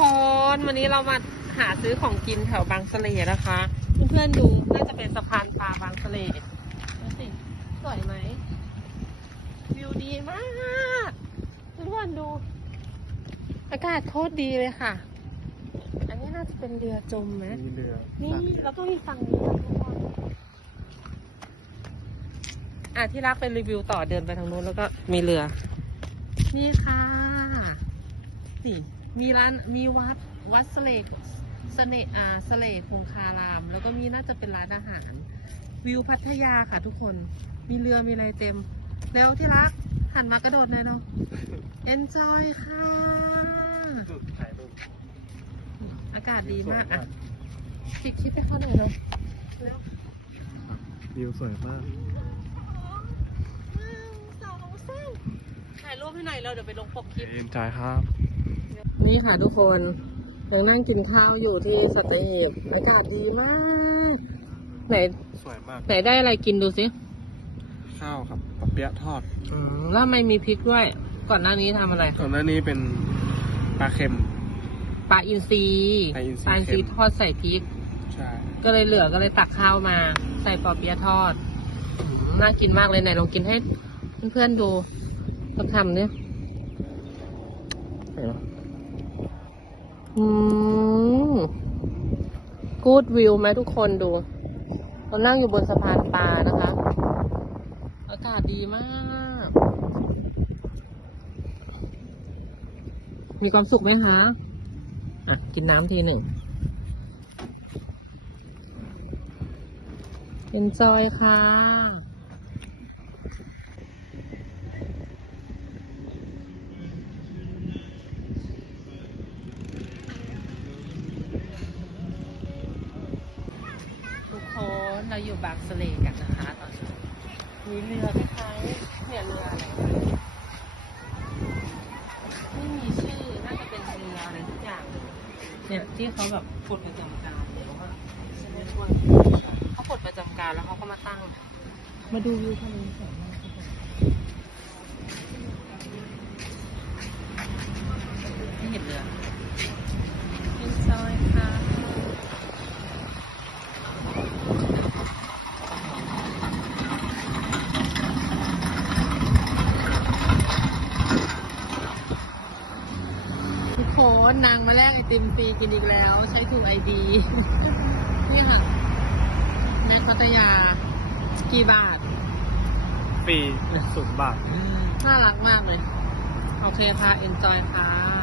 คนวันนี้เรามาหาซื้อของกินแถวบางสะเลนะคะ เพื่อนๆดูน่าจะเป็นสะพานปลาบางสะเลดูสิสวยไหมวิวดีมากเพื่อนๆดู อากาศโคตรดีเลยค่ะ อันนี้น่าจะเป็นเรือจมไหมมีเรือนี่แล้วก็มีฝั่งนี้นะทุกคนอะที่รักเป็นรีวิวต่อเดินไปทางนู้นแล้วก็มีเรือ นี่ค่ะสิ มีร้านมีวัดวัดสเลกสเนอ่าสเลกคงคาราม แล้วก็มีน่าจะเป็นร้านอาหาร วิวพัทยาค่ะทุกคน มีเรือมีอะไรเต็ม แล้วที่รักหันมากระโดดเลยเนาะ enjoy ค่ะจุดถ่ายรูปอากาศดีมากสวยอะจิกคิดไปเข้าหน่อยเนาะเร็ววิวสวยมากสองสามถ่ายรูปให้หน่อยเราเดี๋ยวไปลงปกคลิป เอ็นจอยครับ นี่ค่ะทุกคนยังนั่งกินข้าวอยู่ที่สเตหีบอากาศดีมาก ไหนสวยมาก ไหนได้อะไรกินดูสิข้าวครับปะเปี๊ยะทอดอืมแล้วทำไมมีพริกด้วย ก่อนหน้านี้ทำอะไรก่อนหน้านี้เป็นปลาเค็มปลาอินทรีปลาอินทรีปลาอินทรีเค็ม ทอดใส่พริก ใช่ก็เลยเหลือก็เลยตักข้าวมา ใส่ปอเปี๊ยะทอดอืมน่ากินมากเลยไหนลองกินให้เพื่อนๆดูทำทำเนี่ย อืมกูดวิวไหมทุกคนดูเรานั่งอยู่บนสะพานปลานะคะ อากาศดีมาก มีความสุขไหมคะอะ กินน้ำทีหนึ่ง enjoy ค่ะ เราอยู่บางสะเลกันนะคะตอนนี้มีเรือคล้ายๆเนี่ยเรืออะไรไม่มีชื่อน่าจะเป็นเรืออะไรทุกอย่างเลยเนี่ยที่เขาแบบปลดประจำการเดี๋ยวว่าใช่ไหมช่วยเขาปลดประจำการแล้วเขาก็มาตั้ง มาดูวิวทะเลสวยมากทุกคนไม่เห็นเรือเป็นซอยค่ะ ทุกคนนางมาแลกไอติมฟรีกินอีกแล้ว ใช้ถูกไอดีนี่ค่ะแม็กพัทยา กี่บาท ฟรีศูนย์บาท น่ารักมากเลย โอเคค่ะ enjoy ค่ะ